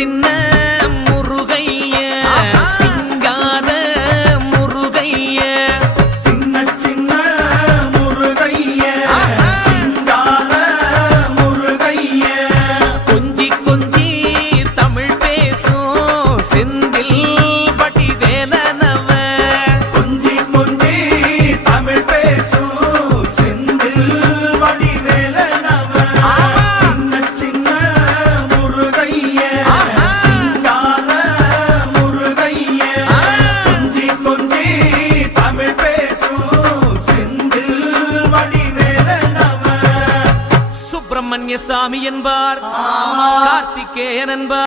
சின்ன முருகைய சிங்கார முருகைய சின்ன சின்ன முருகைய சிங்கார முருகைய கொஞ்சி கொஞ்சி தமிழ் பேசும் செந்தில் வடிவேலனவ கொஞ்சி கொஞ்சி தமிழ் பேசும் செந்தில் வடிவேலனவ சின்ன சின்ன முருகைய சிங்கார முருகைய கொஞ்சி கொஞ்சி தமிழ் பேசும் செந்தில் வடிவேலனவ சுப்பிரமணிய சாமி என்பார் கார்த்திகேயன் என்பார்